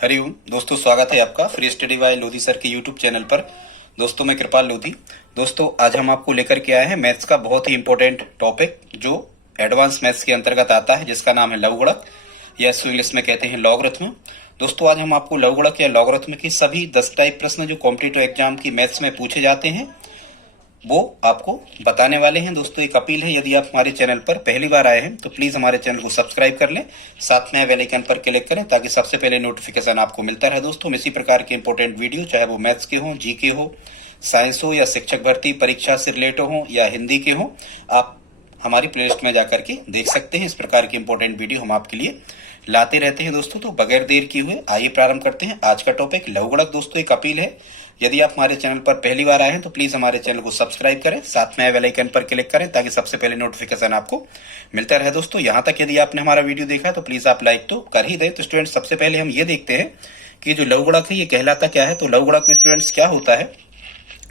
हरिओम दोस्तों, स्वागत है आपका free study bye Lodhi sir के यूट्यूब चैनल पर। दोस्तों मैं कृपाल लोधी। दोस्तों आज हम आपको लेकर के आए हैं मैथ्स का बहुत ही इंपॉर्टेंट टॉपिक जो एडवांस मैथ्स के अंतर्गत आता है, जिसका नाम है लघुगणक या इसको इंग्लिश में कहते हैं लॉगरिथम। दोस्तों आज हम आपको लघुगणक या लॉगरिथम के सभी 10 टाइप प्रश्न जो कॉम्पिटिटिव एग्जाम की मैथ्स में पूछे जाते हैं वो आपको बताने वाले हैं। दोस्तों एक अपील है, यदि आप हमारे चैनल पर पहली बार आए हैं तो प्लीज हमारे चैनल को सब्सक्राइब कर लें, साथ में बेल आइकन पर क्लिक करें ताकि सबसे पहले नोटिफिकेशन आपको मिलता रहे। दोस्तों इसी प्रकार के इंपॉर्टेंट वीडियो, चाहे वो मैथ्स के हो, जीके हो, साइंस हो या शिक्षक भर्ती परीक्षा से रिलेटेड हो या हिंदी के हो, आप हमारी प्लेलिस्ट में जाकर के देख सकते हैं। इस प्रकार के इंपॉर्टेंट वीडियो हम आपके लिए लाते रहते हैं। दोस्तों तो बगैर देर किए हुए आइए प्रारंभ करते हैं आज का टॉपिक लघुगणक। दोस्तों एक अपील है, यदि आप हमारे चैनल पर पहली बार आए हैं तो प्लीज हमारे चैनल को सब्सक्राइब करें, साथ में बेल आइकन पर क्लिक करें ताकि सबसे पहले नोटिफिकेशन आपको मिलता रहे। दोस्तों यहाँ तक यदि आपने हमारा वीडियो देखा तो प्लीज आप लाइक तो कर ही दें। तो स्टूडेंट्स सबसे पहले हम ये देखते हैं कि जो लघुगणक है ये कहलाता क्या है। तो लघुगणक में स्टूडेंट्स क्या होता है,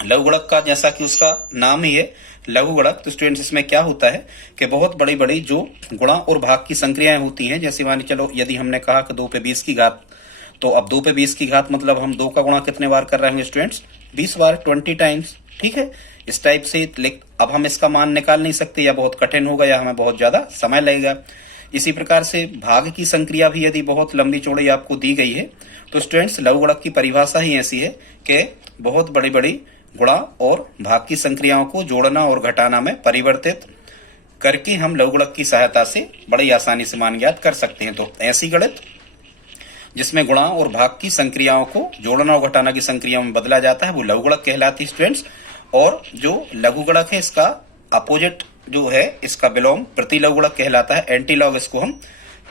लघुगणक का जैसा कि उसका नाम ही है लघुगणक, तो स्टूडेंट्स इसमें क्या होता है कि बहुत बड़ी बड़ी जो गुणा और भाग की संक्रियाएं होती हैं, जैसे मान चलो यदि हमने कहा कि 2 पे 20 की घात, तो अब 2 पे 20 की घात मतलब हम 2 का गुणा कितने बार कर रहे हैं स्टूडेंट्स, 20 बार, 20 टाइम्स। ठीक है, इस टाइप से अब हम इसका मान निकाल नहीं सकते, या बहुत कठिन होगा या हमें बहुत ज्यादा समय लगेगा। इसी प्रकार से भाग की संक्रिया भी यदि बहुत लंबी चौड़ी आपको दी गई है तो स्टूडेंट्स लघुगणक की परिभाषा ही ऐसी है कि बहुत बड़ी बड़ी गुणा और भाग की संक्रियाओं को जोड़ना और घटाना में परिवर्तित करके हम लघुगणक की सहायता से बड़ी आसानी से मान ज्ञात कर सकते हैं। तो ऐसी गणित जिसमें गुणा और भाग की संक्रियाओं को जोड़ना और घटाना की संक्रियाओं में बदला जाता है वो लघुगणक कहलाती है स्टूडेंट्स। और जो लघुगणक है इसका अपोजिट जो है, इसका विलोम प्रतिलघुगणक कहलाता है, एंटीलॉग इसको हम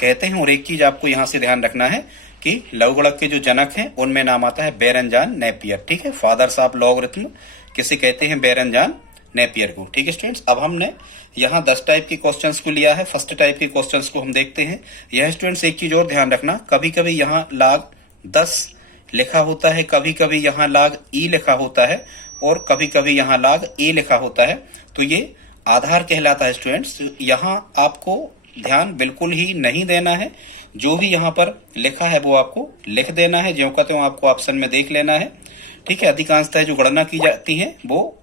कहते हैं। और एक चीज आपको यहाँ से ध्यान रखना है कि लघुगणक के जो जनक हैं उनमें नाम आता है बेरेंजान नेपियर। ठीक है, फादर्स ऑफ लॉगरिथम किसे कहते हैं, बेरेंजान नेपियर को। ठीक है स्टूडेंट्स, अब हमने यहाँ 10 टाइप के क्वेश्चंस को लिया है। फर्स्ट टाइप के क्वेश्चंस को हम देखते हैं। यह स्टूडेंट्स एक चीज और ध्यान रखना, कभी कभी यहाँ लाग 10 लिखा होता है, कभी कभी यहाँ लाग ई लिखा होता है और कभी कभी यहाँ लाग ए लिखा होता है, तो ये आधार कहलाता है स्टूडेंट्स। यहाँ आपको ध्यान बिल्कुल ही नहीं देना है, जो भी यहाँ पर लिखा है वो आपको लिख देना है, ज्यों का त्यों आपको ऑप्शन में देख लेना है। ठीक है, अधिकांशतः जो गणना की जाती है वो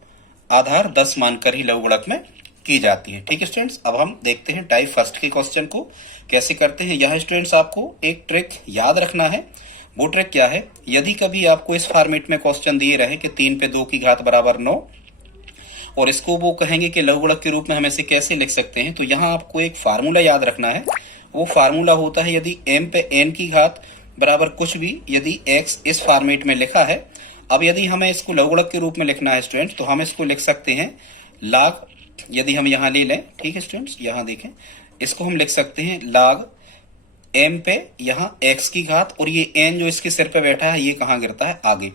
आधार 10 मानकर ही लघुगणक में की जाती है। ठीक है स्टूडेंट्स, अब हम देखते हैं टाइप फर्स्ट के क्वेश्चन को कैसे करते हैं। यह स्टूडेंट्स आपको एक ट्रिक याद रखना है। वो ट्रिक क्या है, यदि कभी आपको इस फॉर्मेट में क्वेश्चन दिए रहे कि 3 पे 2 की घात बराबर 9 और इसको वो कहेंगे कि लघुगणक के रूप में हम इसे कैसे लिख सकते हैं, तो यहाँ आपको एक फार्मूला याद रखना है। वो फार्मूला होता है, यदि m पे n की घात बराबर कुछ भी, यदि x इस फॉर्मेट में लिखा है, अब यदि हमें इसको लघुगणक के रूप में लिखना है स्टूडेंट तो हम इसको लिख सकते हैं लाग, यदि हम यहाँ ले लें। ठीक है स्टूडेंट्स, यहाँ देखें, इसको हम लिख सकते हैं लाग m पे यहाँ x की घात, और ये n जो इसके सिर पे बैठा है ये कहाँ गिरता है, आगे।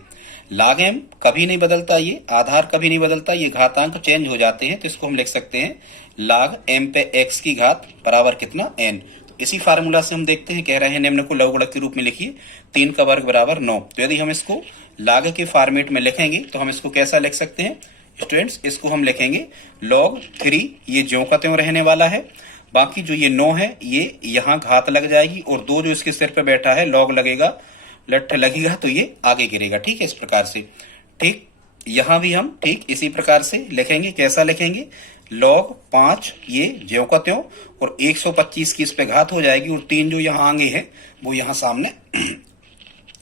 लाग m कभी नहीं बदलता, ये आधार कभी नहीं बदलता, ये घातांक चेंज हो जाते हैं, तो इसको हम लिख सकते हैं लाग m पे x की घात बराबर कितना, n। तो इसी फार्मूला से हम देखते हैं, कह रहे हैं निम्न को लघुगणक के रूप में लिखिए, 3 का वर्ग बराबर 9। तो यदि हम इसको लाग के फॉर्मेट में लिखेंगे तो हम इसको कैसा लिख सकते हैं स्टूडेंट्स, इसको हम लिखेंगे log 3, ये ज्यों का त्यों रहने वाला है। बाकी जो ये 9 है ये यहाँ घात लग जाएगी, और 2 जो इसके सिर पे बैठा है log लगेगा, लट लगेगा तो ये आगे गिरेगा। ठीक है, इस प्रकार से। ठीक, यहाँ भी हम ठीक इसी प्रकार से लिखेंगे। कैसा लिखेंगे, log 5 ये ज्यों का त्यों, और 125 की इस पे घात हो जाएगी, और 3 जो यहाँ आगे हैं वो यहाँ सामने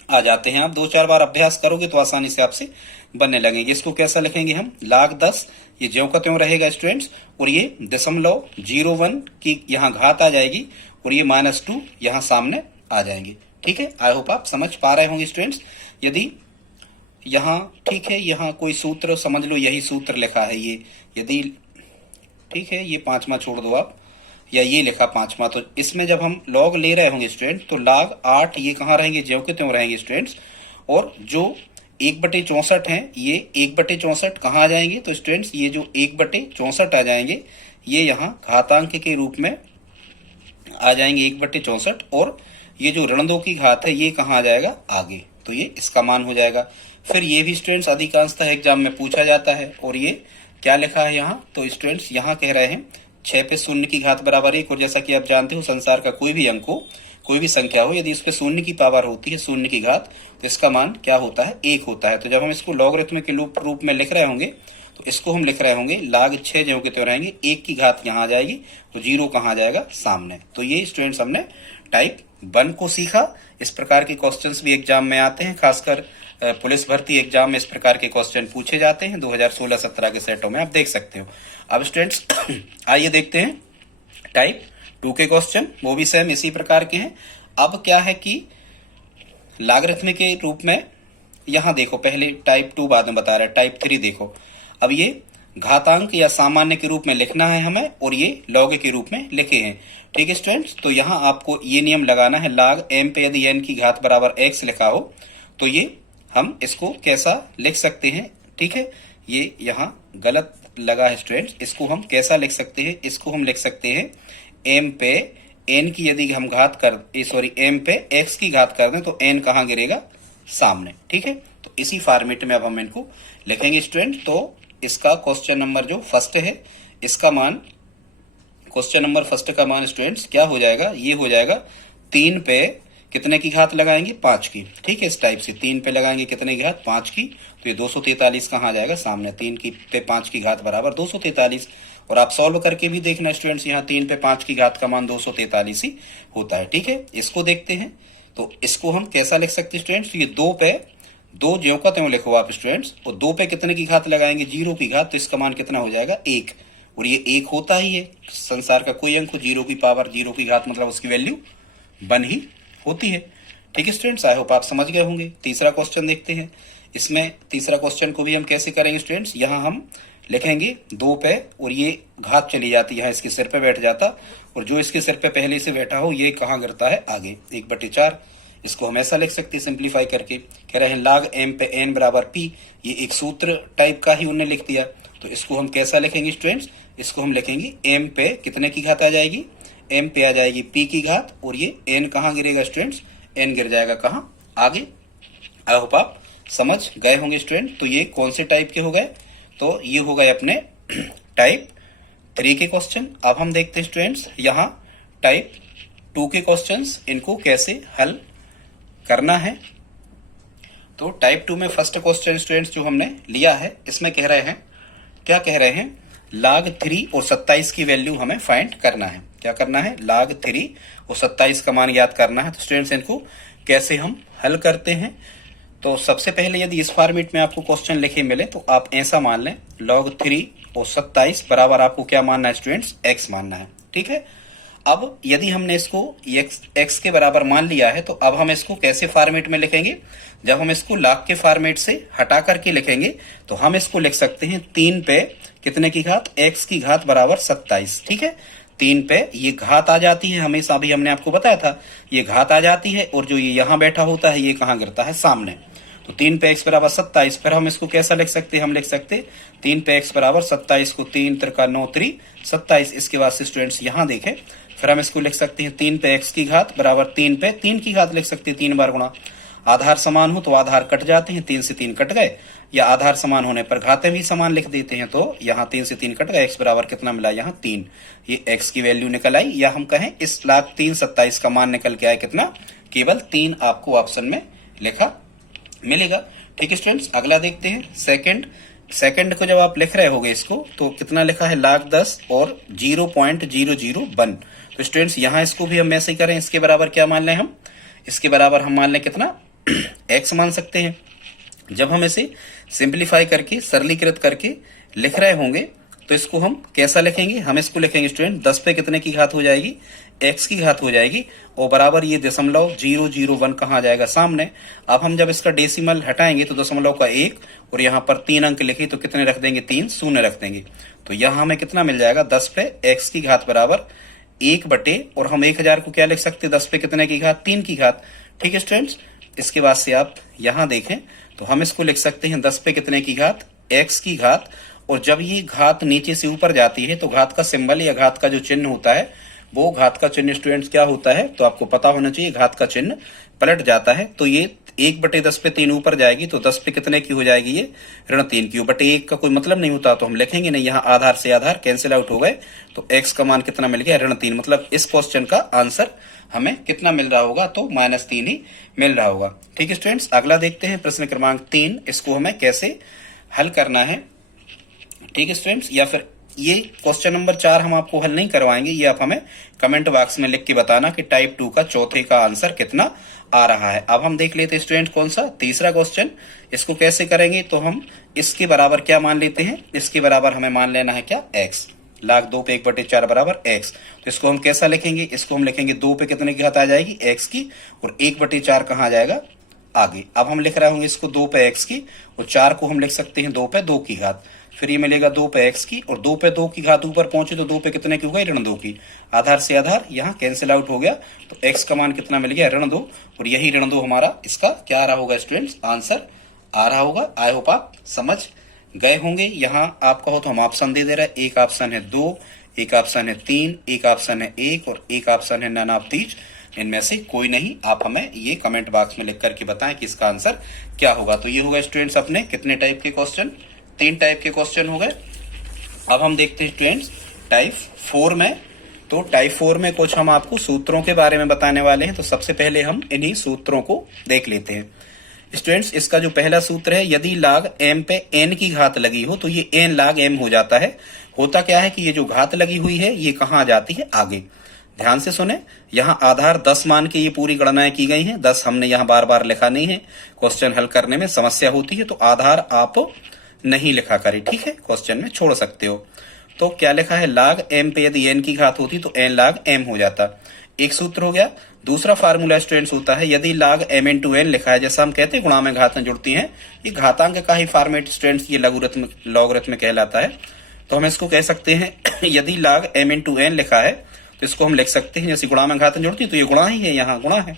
आ जाते हैं। आप 2-4 बार अभ्यास करोगे तो आसानी से आपसे बनने लगेंगे। इसको कैसा लिखेंगे हम, लाग 10 ये ज्यों का त्यों रहेगा स्टूडेंट्स, और ये 0.01 की यहाँ घात आ जाएगी, और ये -2 यहाँ सामने आ जाएंगे। ठीक है, आई होप आप समझ पा रहे होंगे स्टूडेंट्स। यदि यहाँ ठीक है, यहाँ कोई सूत्र समझ लो, यही सूत्र लिखा है ये, यदि ठीक है, ये 5वां छोड़ दो आप, या ये लिखा 5वां, तो इसमें जब हम लॉग ले रहे होंगे स्टूडेंट तो लाग 8 ये कहाँ रहेंगे, ज्यों के त्यों रहेंगे स्टूडेंट्स, और जो 1/64 है ये 1/64 कहाँ आ जाएंगे, तो स्टूडेंट्स ये जो 1/64 आ जाएंगे ये यहाँ घातांक के रूप में आ जाएंगे 1/64, और ये जो ऋण 2 की घात है ये कहाँ आ जाएगा, आगे, तो ये इसका मान हो जाएगा। फिर ये भी स्टूडेंट्स अधिकांशतः एग्जाम में पूछा जाता है, और ये क्या लिखा है यहाँ, तो स्टूडेंट्स यहाँ कह रहे हैं 6 पे 0 की घात बराबर 1, और जैसा कि आप जानते हो संसार का कोई भी अंक हो, कोई भी संख्या हो, यदि इसपे शून्य की पावर होती है, शून्य की घात, तो इसका मान क्या होता है, 1 होता है। तो जब हम इसको लॉगरिथमिक के रूप में लिख रहे होंगे तो इसको हम लिख रहे होंगे log 6 ज्यों के त्यों रहेंगे, 1 की घात यहाँ आ जाएगी तो 0 कहाँ आ जाएगा, सामने। तो ये स्टूडेंट्स हमने टाइप 1 को सीखा। इस प्रकार के क्वेश्चंस भी एग्जाम में आते हैं, खासकर पुलिस भर्ती एग्जाम में इस प्रकार के क्वेश्चन पूछे जाते हैं 2016-17 के सेटों में, आप देख सकते हो। अब स्टूडेंट्स आइए देखते हैं टाइप 2 के क्वेश्चन, वो भी सेम इसी प्रकार के हैं। अब क्या है कि लॉगरिथमिक के रूप में, यहां देखो पहले टाइप 2 बाद में बता रहा है, टाइप 3 देखो। अब ये घातांक या सामान्य के रूप में लिखना है हमें, और ये लॉग के रूप में लिखे हैं, ठीक है स्टूडेंट्स। तो यहाँ आपको ये नियम लगाना है, log m पे यदि n की घात बराबर x लिखा हो तो ये हम इसको कैसा लिख सकते हैं, ठीक है। ये यहाँ गलत लगा है स्टूडेंट्स, इसको हम कैसा लिख सकते हैं, इसको हम लिख सकते हैं m पे n की यदि हम घात कर m पे x की घात कर दें तो n कहाँ गिरेगा, सामने, ठीक है। तो इसी फॉर्मेट में अब हम इनको लिखेंगे स्टूडेंट। तो इसका क्वेश्चन नंबर जो फर्स्ट है, इसका मान, क्वेश्चन नंबर फर्स्ट का मान स्टूडेंट्स क्या हो जाएगा, ये हो जाएगा 3 पे कितने की घात लगाएंगे, 5 की, ठीक है। इस टाइप से 3 पे लगाएंगे कितने की घात, 5 की, तो ये 243 कहाँ जाएगा, सामने। 3 की पे 5 की घात बराबर 243। और आप सॉल्व करके भी देखना स्टूडेंट्स, यहाँ 3 पे 5 की घात का मान 243 ही होता है, ठीक है। इसको देखते हैं, तो इसको हम कैसा लिख सकते हैं स्टूडेंट्स, ये 2 पे 2 ज्यों का त्यों लिखो आप स्टूडेंट्स, और 2 पे कितने की घात लगाएंगे, 0 की घात, तो इसका मान कितना हो जाएगा, 1। और ये 1 होता ही है, संसार का कोई अंक 0 की पावर 0 की घात मतलब उसकी वैल्यू 1 ही होती है, ठीक है स्टूडेंट्स। आई होप आप समझ गए होंगे। तीसरा क्वेश्चन देखते हैं। इसमें तीसरा क्वेश्चन को भी हम कैसे करेंगे स्टूडेंट्स, यहाँ हम लिखेंगे 2 पे, और ये घात चली जाती है, यहाँ इसके सिर पे बैठ जाता, और जो इसके सिर पे पहले से बैठा हो ये कहाँ गिरता है, आगे, 1/4। इसको हम ऐसा लिख सकते हैं सिंप्लीफाई करके, कह रहे हैं log m पे n बराबर p, ये एक सूत्र टाइप का ही उन्होंने लिख दिया। तो इसको हम कैसा लिखेंगे स्टूडेंट्स, इसको हम लिखेंगे m पे कितने की घात आ जाएगी, m पे आ जाएगी p की घात, और ये n कहाँ गिरेगा स्टूडेंट्स, n गिर जाएगा कहाँ, आगे। आई होप आप समझ गए होंगे स्टूडेंट। तो ये कौन से टाइप के हो गए, तो ये हो गए अपने टाइप 3 के क्वेश्चन। अब हम देखते हैं स्टूडेंट्स यहाँ टाइप 2 के क्वेश्चंस, इनको कैसे हल करना है। तो टाइप 2 में फर्स्ट क्वेश्चन स्टूडेंट्स जो हमने लिया है, इसमें कह रहे हैं, क्या कह रहे हैं, log 3 और 27 की वैल्यू हमें फाइंड करना है। क्या करना है, log 3 और 27 का मान याद करना है। तो स्टूडेंट्स इनको कैसे हम हल करते हैं, तो सबसे पहले यदि इस फॉर्मेट में आपको क्वेश्चन लिखे मिले तो आप ऐसा मान लें, log 3 और 27 बराबर आपको क्या मानना है स्टूडेंट्स, x मानना है, ठीक है। अब यदि हमने इसको x के बराबर मान लिया है, तो अब हम इसको कैसे फॉर्मेट में लिखेंगे, जब हम इसको log के फॉर्मेट से हटा करके लिखेंगे तो हम इसको लिख सकते हैं 3 पे कितने की घात, x की घात बराबर 27, ठीक है। 3 पे ये घात आ जाती है, हमेशा भी हमने आपको बताया था, ये घात आ जाती है, और जो ये यहाँ बैठा होता है ये कहाँ गिरता है, सामने। तो 3 पे x बराबर 27, फिर हम इसको कैसा लिख सकते हैं, हम लिख सकते 3 पे x बराबर 27 को 3 त्रिका 9 3 27। इसके बाद से स्टूडेंट्स यहाँ देखें, फिर हम इसको लिख सकते हैं 3 पे x की घात बराबर 3 पे 3 की घात लिख सकते हैं, 3 बार गुणा। आधार समान हो तो आधार कट जाते हैं, 3 से 3 कट गए, या आधार समान होने पर घातें भी समान लिख देते हैं, तो यहाँ 3 से 3 कट गए, x बराबर कितना मिला, यहाँ 3, ये x की वैल्यू निकल आई। या हम कहें इस log 3 27 का मान निकल के आए कितना, केवल 3 आपको ऑप्शन में लिखा मिलेगा, ठीक है स्टूडेंट्स। अगला देखते हैं सेकंड को जब आप लिख रहे होगे इसको, तो कितना लिखा है, log 10 और 0.001। तो स्टूडेंट्स यहाँ इसको भी हम ऐसे ही करें, इसके बराबर क्या मान लें हम, इसके बराबर हम मान लें कितना, x मान सकते हैं। जब हम इसे सिंप्लीफाई करके सरलीकृत करके लिख रहे होंगे तो इसको हम कैसा लिखेंगे, हम इसको लिखेंगे स्टूडेंट 10 पे कितने की घात हो जाएगी, x की घात हो जाएगी, और बराबर ये 0.001 कहाँ आ जाएगा, सामने। अब हम जब इसका डेसिमल हटाएंगे तो 0.1, और यहाँ पर 3 अंक लिखे तो कितने रख देंगे, 3 शून्य रख देंगे। तो यहाँ हमें कितना मिल जाएगा, 10 पे x की घात बराबर 1 बटे, और हम 1000 को क्या लिख सकते हैं, 10 पे कितने की घात, 3 की घात, ठीक है स्टूडेंट्स। इसके बाद से आप यहाँ देखें तो हम इसको लिख सकते हैं 10 पे कितने की घात, x की घात, और जब ये घात नीचे से ऊपर जाती है तो घात का सिंबल या घात का जो चिन्ह होता है, वो घात का चिन्ह स्टूडेंट्स क्या होता है, तो आपको पता होना चाहिए, घात का चिन्ह पलट जाता है। तो ये 1/10 पे 3 ऊपर जाएगी, तो 10 पे कितने की हो जाएगी, ये ऋण 3 की। बटे 1 का कोई मतलब नहीं होता, तो हम लिखेंगे नहीं, यहाँ आधार से आधार कैंसिल आउट हो गए, तो x का मान कितना मिल गया, ऋण 3। मतलब इस क्वेश्चन का आंसर हमें कितना मिल रहा होगा, तो -3 ही मिल रहा होगा। ठीक है स्टूडेंट्स, अगला देखते हैं प्रश्न क्रमांक 3, इसको हमें कैसे हल करना है। ठीक है स्टूडेंट्स, या फिर ये क्वेश्चन नंबर 4 हम आपको हल नहीं करवाएंगे, ये आप हमें कमेंट बॉक्स में लिख के बताना कि टाइप 2 का चौथे का आंसर कितना आ रहा है। अब हम देख लेते हैं स्टूडेंट कौन सा, तीसरा क्वेश्चन। इसको कैसे करेंगे, तो हम इसके बराबर क्या मान लेते हैं, इसके बराबर हमें मान लेना है क्या, x। log 2 पे 1/4 बराबर x। तो इसको हम कैसा लिखेंगे, इसको हम लिखेंगे 2 पे कितने की घात आ जाएगी, x की, और 1/4 कहाँ आ जाएगा, आगे। अब हम लिख रहे होंगे इसको 2 पे x की, और 4 को हम लिख सकते हैं 2 पे 2 की घात। फिर ये मिलेगा 2 पे x की, और 2 पे 2 की घात ऊपर पहुंचे तो 2 पे कितने की हो गई, ऋण 2 की। आधार से आधार यहाँ कैंसिल आउट हो गया, तो x का मान कितना मिल गया, ऋण 2। और यही ऋण 2 हमारा इसका क्या आ रहा होगा स्टूडेंट्स, आंसर आ रहा होगा। आई होप आप समझ गए होंगे। यहाँ आप कहो तो हम ऑप्शन दे रहे हैं, एक ऑप्शन है 2, एक ऑप्शन है 3, एक ऑप्शन है 1, और एक ऑप्शन है नन ऑफ दीज। इनमें से कोई नहीं, आप हमें ये कमेंट बॉक्स में लिख करके बताएं कि इसका आंसर क्या होगा। तो ये होगा स्टूडेंट्स अपने कितने टाइप के क्वेश्चन, 3 टाइप के क्वेश्चन हो गए। अब हम देखते हैं स्टूडेंट्स टाइप 4 में। तो टाइप 4 में कुछ हम आपको सूत्रों के बारे में बताने वाले हैं। तो सबसे पहले हम इन्हीं सूत्रों को देख लेते हैं स्टूडेंट्स। इसका जो पहला सूत्र है, यदि log m पे n की घात लगी हो तो ये n log m हो जाता है। होता क्या है कि ये जो घात लगी हुई है ये कहाँ आ जाती है, आगे। ध्यान से सुने, यहाँ आधार 10 मान के ये पूरी गणनाएं की गई हैं। 10 हमने यहाँ बार बार लिखा नहीं है, क्वेश्चन हल करने में समस्या होती है, तो आधार आप नहीं लिखा करें, ठीक है, क्वेश्चन में छोड़ सकते हो। तो क्या लिखा है, log m पे यदि n की घात होती तो n log m हो जाता। एक सूत्र हो गया। दूसरा फार्मूला स्टूडेंट्स होता है, यदि log m into n लिखा है, जैसा हम कहते हैं गुणा में घातें जुड़ती हैं, ये घातांक का ही फॉर्मेट स्टूडेंट्स ये लॉगरिथम कहलाता है। तो हम इसको कह सकते हैं यदि log m into n लिखा है तो इसको हम लिख सकते हैं, जैसे गुणा में घातें जुड़ती तो ये गुणा ही है, यहाँ गुणा है,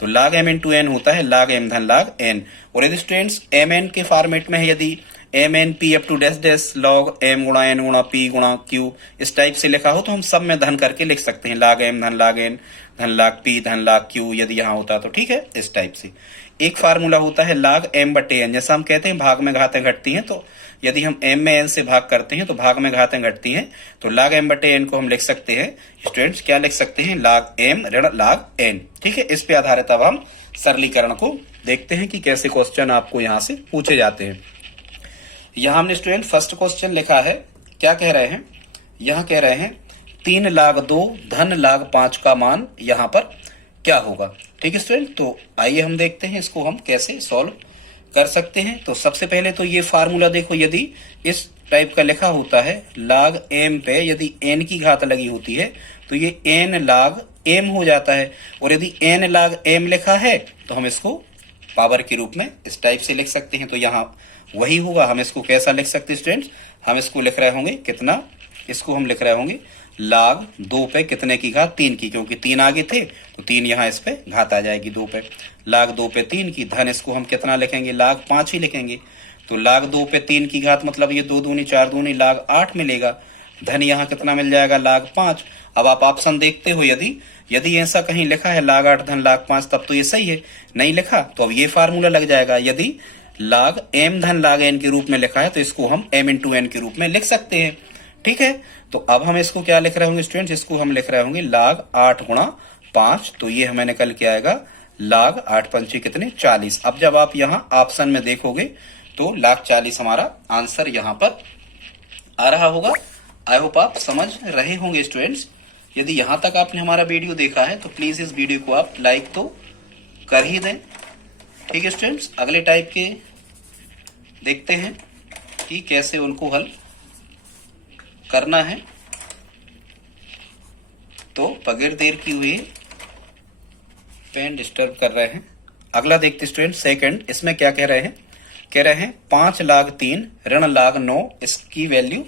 तो log m into n होता है log m धन log n। और यदि स्टूडेंट्स mn के फॉर्मेट में है, यदि mn p up to dash dash log m गुणा n गुणा p गुणा q इस टाइप से लिखा हो तो हम सब में धन करके लिख सकते हैं, log m धन log n धन log p धन log q यदि यहाँ होता तो, ठीक है, इस टाइप से। एक फार्मूला होता है log m बटे n, जैसा हम कहते हैं भाग में घातें घटती हैं, तो यदि हम m में n से भाग करते हैं तो भाग में घातें घटती हैं, तो log m बटे n को हम लिख सकते हैं स्टूडेंट्स, क्या लिख सकते हैं, log m ऋण log n। ठीक है, इस पे आधारित अब हम सरलीकरण को देखते हैं कि कैसे क्वेश्चन आपको यहाँ से पूछे जाते हैं। यहाँ हमने स्टूडेंट फर्स्ट क्वेश्चन लिखा है, क्या कह रहे हैं, यहाँ कह रहे हैं 3 log 2 धन log 5 का मान यहाँ पर क्या होगा। ठीक है स्टूडेंट, तो आइए हम देखते हैं इसको हम कैसे सॉल्व कर सकते हैं। तो सबसे पहले तो ये फार्मूला देखो, यदि इस टाइप का लिखा होता है log m पे यदि n की घात लगी होती है तो ये n log m हो जाता है, और यदि n log m लिखा है तो हम इसको पावर के रूप में इस टाइप से लिख सकते हैं। तो यहाँ वही होगा, हम इसको कैसा लिख सकते हैं स्टूडेंट्स, हम इसको लिख रहे होंगे कितना, इसको हम लिख रहे होंगे log 2 पे कितने की घात, 3 की, क्योंकि 3 आगे थे तो 3 यहाँ इस पे घात आ जाएगी 2 पे, log 2 पे 3 की, धन इसको हम कितना लिखेंगे, log 5 ही लिखेंगे। तो log 2 पे 3 की घात मतलब ये 2 दूनी 4 दूनी log 8 मिलेगा, धन यहाँ कितना मिल जाएगा, log 5। अब आप ऑप्शन देखते हो, यदि ऐसा कहीं लिखा है log 8 धन log 5 तब तो ये सही है, नहीं लिखा तो अब ये फार्मूला लग जाएगा। यदि log m धन log n के रूप में लिखा है तो इसको हम m into n के रूप में लिख सकते हैं। ठीक है, तो अब हम इसको क्या लिख रहे होंगे स्टूडेंट्स, इसको हम लिख रहे होंगे log 8 गुणा 5, तो ये हमें निकल के आएगा log 8 पंचे कितने, 40। अब जब आप यहाँ ऑप्शन में देखोगे तो log 40 हमारा आंसर यहाँ पर आ रहा होगा। आई होप आप समझ रहे होंगे स्टूडेंट्स। यदि यहाँ तक आपने हमारा वीडियो देखा है तो प्लीज इस वीडियो को आप लाइक तो कर ही दें। ठीक है स्टूडेंट्स, अगले टाइप के देखते हैं कि कैसे उनको हल करना है। तो बगैर देर की हुई पेन डिस्टर्ब कर रहे हैं। अगला देखते स्टूडेंट सेकंड, इसमें क्या कह रहे हैं, कह रहे हैं 5 log 3 ऋण log 9 इसकी वैल्यू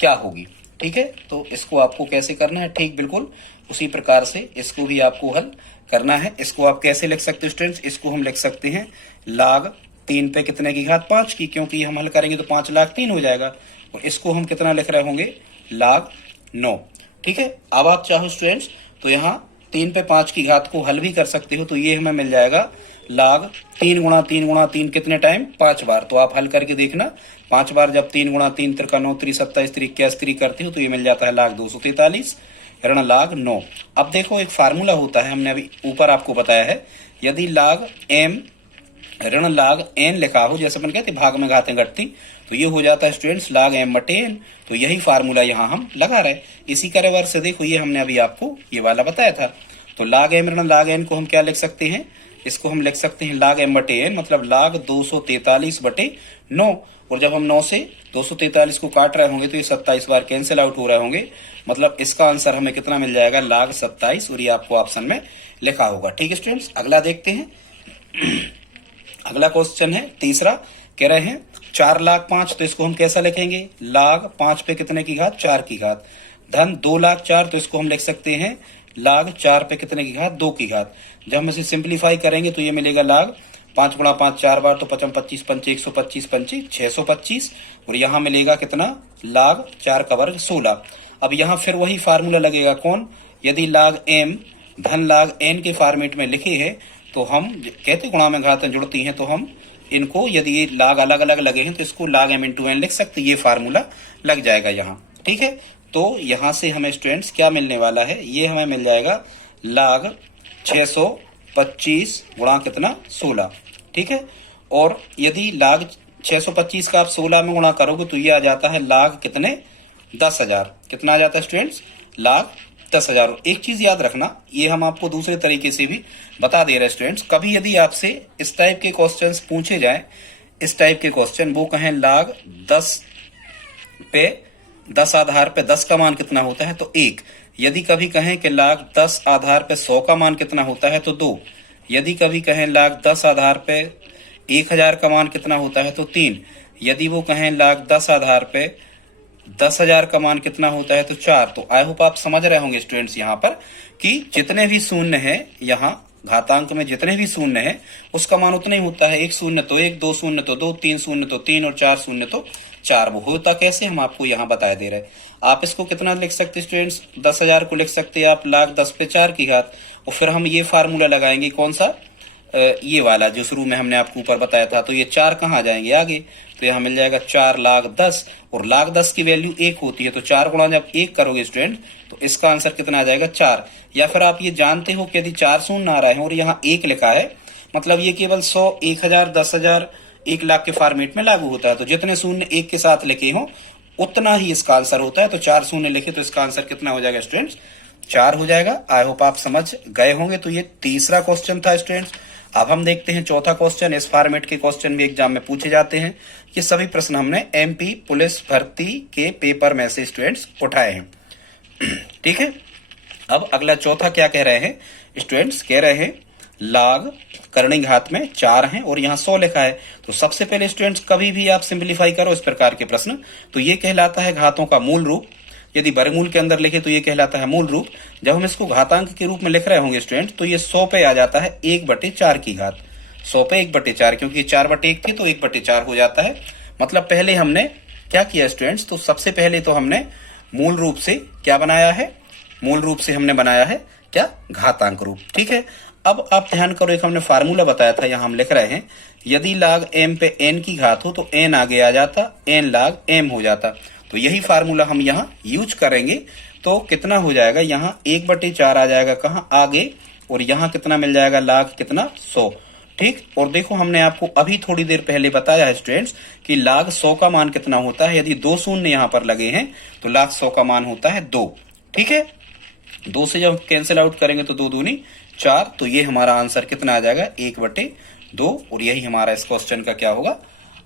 क्या होगी। ठीक है, तो इसको आपको कैसे करना है, ठीक बिल्कुल उसी प्रकार से इसको भी आपको हल करना है। इसको आप कैसे लिख सकते हो स्टूडेंट्स, इसको हम लिख सकते हैं log 3 पे कितने की घात 5 की, क्योंकि हम हल करेंगे तो 5 log 3 हो जाएगा, और इसको हम कितना लिख रहे होंगे, log 9। ठीक है, अब आप चाहो स्टूडेंट्स तो यहाँ 3 पे 5 की घात को हल भी कर सकते हो, तो ये हमें मिल जाएगा log 3 गुणा 3 गुणा 3 कितने टाइम, 5 बार। तो आप हल करके देखना, 5 बार जब 3 गुणा 3 3 9 3 27 3 21 3 करते हो तो ये मिल जाता है log 243। ऋण लाग 9। अब देखो एक फार्मूला होता है, हमने अभी ऊपर आपको बताया है, यदि लाग m ऋण लाग n लिखा हो, जैसे अपन कहते भाग में घातें घटती, तो ये हो जाता है स्टूडेंट्स लाग m बटे n। तो यही फार्मूला यहाँ हम लगा रहे। इसी का रिवर्स से देखो, ये हमने अभी आपको ये वाला बताया था। तो लाग m ऋण लाग n को हम क्या लिख सकते हैं, इसको हम लिख सकते हैं लाग m बटे n, मतलब लाग 243 बटे 9। और जब हम 9 से 243 को काट रहे होंगे तो ये 27 बार कैंसिल आउट हो रहे होंगे, मतलब इसका आंसर हमें कितना मिल जाएगा, लाग 27। और ये आपको ऑप्शन में लिखा होगा। ठीक है स्टूडेंट्स, अगला देखते हैं। अगला क्वेश्चन है तीसरा, कह रहे हैं 4 लाख 5, तो इसको हम कैसा लिखेंगे, लाग 5 पे कितने की घात, 4 की घात। धन 2 लाख 4, तो इसको हम लिख सकते हैं लाग 4 पे कितने की घात, 2 की घात। जब हम इसे सिंप्लीफाई करेंगे तो ये मिलेगा लाग 5 गुणा 5 4 बार, तो 55 25 पंचे 125 पंचे 625। और यहाँ मिलेगा कितना, लाग 4 का वर्ग 16। अब यहाँ फिर वही फार्मूला लगेगा, कौन, यदि लाग m धन लाग n के फॉर्मेट में लिखे हैं तो हम कहते गुणा में घातें जुड़ती हैं, तो हम इनको यदि ये लाग अलग अलग लगे हैं तो इसको लाग m इंटू n लिख सकते, ये फार्मूला लग जाएगा यहाँ। ठीक है, तो यहाँ से हमें स्टूडेंट्स क्या मिलने वाला है, ये हमें मिल जाएगा लाग 625 गुणा कितना 16। ठीक है, और यदि लाग 625 का आप 16 में गुणा करोगे तो ये आ जाता है लाग कितने, 10,000। कितना आ जाता है स्टूडेंट्स, लाग 10,000। एक चीज याद रखना, ये हम आपको दूसरे तरीके से भी बता दे रहे हैं स्टूडेंट्स, कभी यदि आपसे इस टाइप के क्वेश्चंस पूछे जाए, इस टाइप के क्वेश्चन, वो कहें लाग 10 पे 10 आधार पे 10 का मान कितना होता है, तो 1। यदि कभी कहें कि लाग 10 आधार पे 100 का मान कितना होता है, तो 2। यदि कभी कहें लाग 10 आधार पे 1000 का मान कितना होता है, तो 3। यदि वो कहें लाग 10 आधार पे 10,000 का मान कितना होता है, तो 4। तो आई होप आप समझ रहे होंगे स्टूडेंट्स यहाँ पर कि जितने भी शून्य है, यहाँ घातांक में जितने भी शून्य है उसका मान उतना ही होता है। 1 शून्य तो 1, 2 शून्य तो 2, 3 शून्य तो 3 और 4 शून्य तो 4। वो होता कैसे हम आपको यहाँ बता दे रहे। आप इसको कितना लिख सकते स्टूडेंट्स, 10,000 को लिख सकते हैं आप लाग 10 पे 4 की घात। और फिर हम ये फार्मूला लगाएंगे, कौन सा, ये वाला जो शुरू में हमने आपको ऊपर बताया था। तो ये 4 कहाँ आ जाएंगे आगे, तो यहाँ मिल जाएगा 4 लाख 10, और लाख 10 की वैल्यू 1 होती है, तो 4 गुणा जब 1 करोगे स्टूडेंट तो इसका आंसर कितना आ जाएगा, 4। या फिर आप ये जानते हो कि यदि 4 शून्य आ रहे हैं और यहाँ 1 लिखा है, मतलब ये केवल 100, 1000, 10,000, 1 लाख के फॉर्मेट में लागू होता है। तो जितने शून्य 1 के साथ लिखे हो उतना ही इसका आंसर होता है। तो 4 शून्य लिखे तो इसका आंसर कितना हो जाएगा स्टूडेंट्स, 4 हो जाएगा। आई होप आप समझ गए होंगे। तो ये तीसरा क्वेश्चन था स्टूडेंट्स। अब हम देखते हैं चौथा क्वेश्चन। इस फॉर्मेट के क्वेश्चन भी एग्जाम में पूछे जाते हैं। ये सभी प्रश्न हमने एमपी पुलिस भर्ती के पेपर में से स्टूडेंट्स उठाए हैं। ठीक है, अब अगला चौथा क्या कह रहे हैं स्टूडेंट्स, कह रहे हैं लाग करणी घात में 4 हैं और यहाँ 100 लिखा है। तो सबसे पहले स्टूडेंट्स कभी भी आप सिंप्लीफाई करो इस प्रकार के प्रश्न, तो ये कहलाता है घातों का मूल रूप। यदि वर्गमूल के अंदर लिखे तो ये कहलाता है मूल रूप। जब हम इसको घातांक के रूप में लिख रहे होंगे स्टूडेंट, तो ये 100 पे आ जाता है 1/4 की घात। 100 पे 1/4, क्योंकि 4/1 थी तो 1/4 हो जाता है। मतलब पहले हमने क्या किया स्टूडेंट्स, तो सबसे पहले तो हमने मूल रूप से क्या बनाया है, मूल रूप से हमने बनाया है क्या, घातांक रूप। ठीक है, अब आप ध्यान करो, एक हमने फार्मूला बताया था, यहां हम लिख रहे हैं यदि लाग m पे n की घात हो तो n आगे आ जाता, n लाग m हो जाता। तो यही फार्मूला हम यहाँ यूज करेंगे। तो कितना हो जाएगा, यहाँ 1/4 आ जाएगा कहाँ आगे, और यहाँ कितना मिल जाएगा, लाग कितना 100। ठीक, और देखो हमने आपको अभी थोड़ी देर पहले बताया है स्टूडेंट्स कि लाग 100 का मान कितना होता है। यदि 2 शून्य यहाँ पर लगे हैं तो लाग 100 का मान होता है 2। ठीक है, 2 से जब कैंसिल आउट करेंगे तो 2 दूनी 4। तो ये हमारा आंसर कितना आ जाएगा, 1/2। और यही हमारा इस क्वेश्चन का क्या होगा,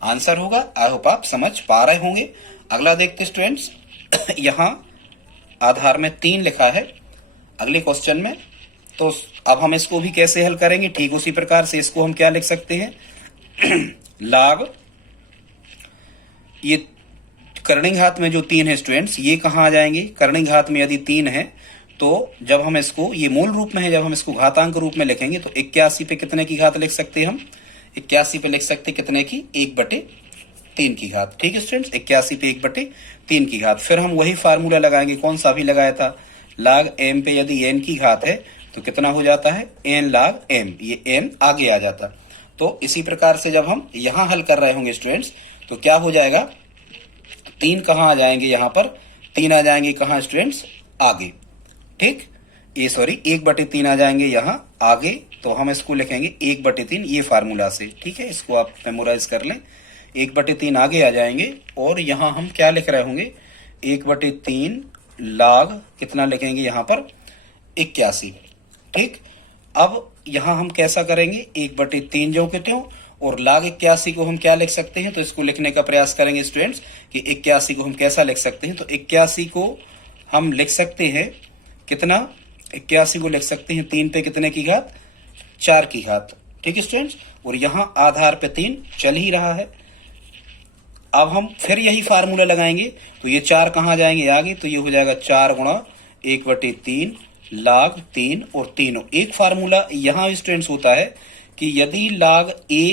आंसर होगा। आई होप आप समझ पा रहे होंगे। अगला देखते स्टूडेंट्स, यहाँ आधार में 3 लिखा है अगले क्वेश्चन में। तो अब हम इसको भी कैसे हल करेंगे, ठीक उसी प्रकार से इसको हम क्या लिख सकते हैं लाग, ये करणी घात में जो 3 है स्टूडेंट्स, ये कहाँ आ जाएंगे, करणी घात में यदि 3 है तो जब हम इसको, ये मूल रूप में है, जब हम इसको घातांक रूप में लिखेंगे तो 81 पे कितने की घात लिख सकते हैं हम, 81 पे लिख सकते कितने की, 1/3 की घात। ठीक है स्टूडेंट्स, 81 पे 1/3 की घात। फिर हम वही फार्मूला लगाएंगे, कौन सा भी लगाया था, लाग m पे यदि n की घात है तो कितना हो जाता है, n लाग m, ये n आगे आ जाता। तो इसी प्रकार से जब हम यहां हल कर रहे होंगे स्टूडेंट्स तो क्या हो जाएगा, 3 कहां आ जाएंगे, यहां पर 3 आ जाएंगे कहां स्टूडेंट्स, आगे। ठीक, ये सॉरी 1/3 आ जाएंगे यहाँ आगे, तो हम इसको लिखेंगे 1/3 ये फार्मूला से। ठीक है, इसको आप मेमोराइज कर लें। 1/3 आगे आ जाएंगे और यहाँ हम क्या लिख रहे होंगे, 1/3 log कितना लिखेंगे यहाँ पर 81। ठीक, अब यहाँ हम कैसा करेंगे, 1/3 जो कि त्यों और log 81 को हम क्या लिख सकते हैं, तो इसको लिखने का प्रयास करेंगे स्टूडेंट्स कि 81 को हम कैसा लिख सकते हैं। तो 81 को हम लिख सकते हैं कितना, 81 को लिख सकते हैं 3 पे कितने की घात, 4 की घात। ठीक है स्टूडेंट्स, और यहाँ आधार पे 3 चल ही रहा है। अब हम फिर यही फार्मूला लगाएंगे, तो ये 4 कहाँ जाएंगे आगे, तो ये हो जाएगा 4 गुणा 1/3 log 3 और तीनों। एक फार्मूला यहाँ स्टूडेंट्स होता है कि यदि log a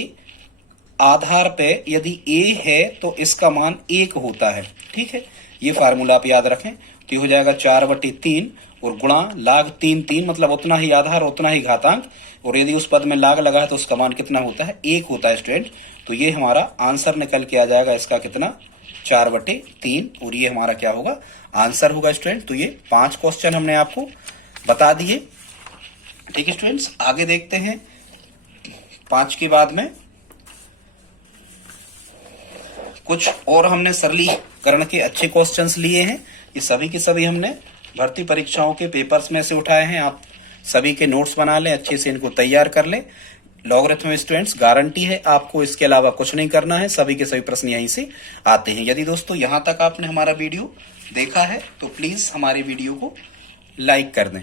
आधार पे यदि a है तो इसका मान 1 होता है। ठीक है, ये फार्मूला आप याद रखें। तो ये हो जाएगा 4/3 और गुणा log 3 मतलब उतना ही आधार उतना ही घातांक, और यदि उस पद में log लगा है तो उसका मान कितना होता है, 1 होता है स्टूडेंट। तो ये हमारा आंसर निकल के आ जाएगा इसका कितना, 4/3, और ये हमारा क्या होगा, आंसर होगा स्टूडेंट। तो ये 5 क्वेश्चन हमने आपको बता दिए। ठीक है स्टूडेंट्स, आगे देखते हैं 5 के बाद में कुछ और हमने सरलीकरण के अच्छे क्वेश्चंस लिए हैं। ये सभी के सभी हमने भर्ती परीक्षाओं के पेपर्स में से उठाए हैं। आप सभी के नोट्स बना लें, अच्छे से इनको तैयार कर लें। लॉगरिथम स्टूडेंट्स गारंटी है, आपको इसके अलावा कुछ नहीं करना है, सभी के सभी प्रश्न यहीं से आते हैं। यदि दोस्तों यहां तक आपने हमारा वीडियो देखा है तो प्लीज हमारे वीडियो को लाइक कर दें।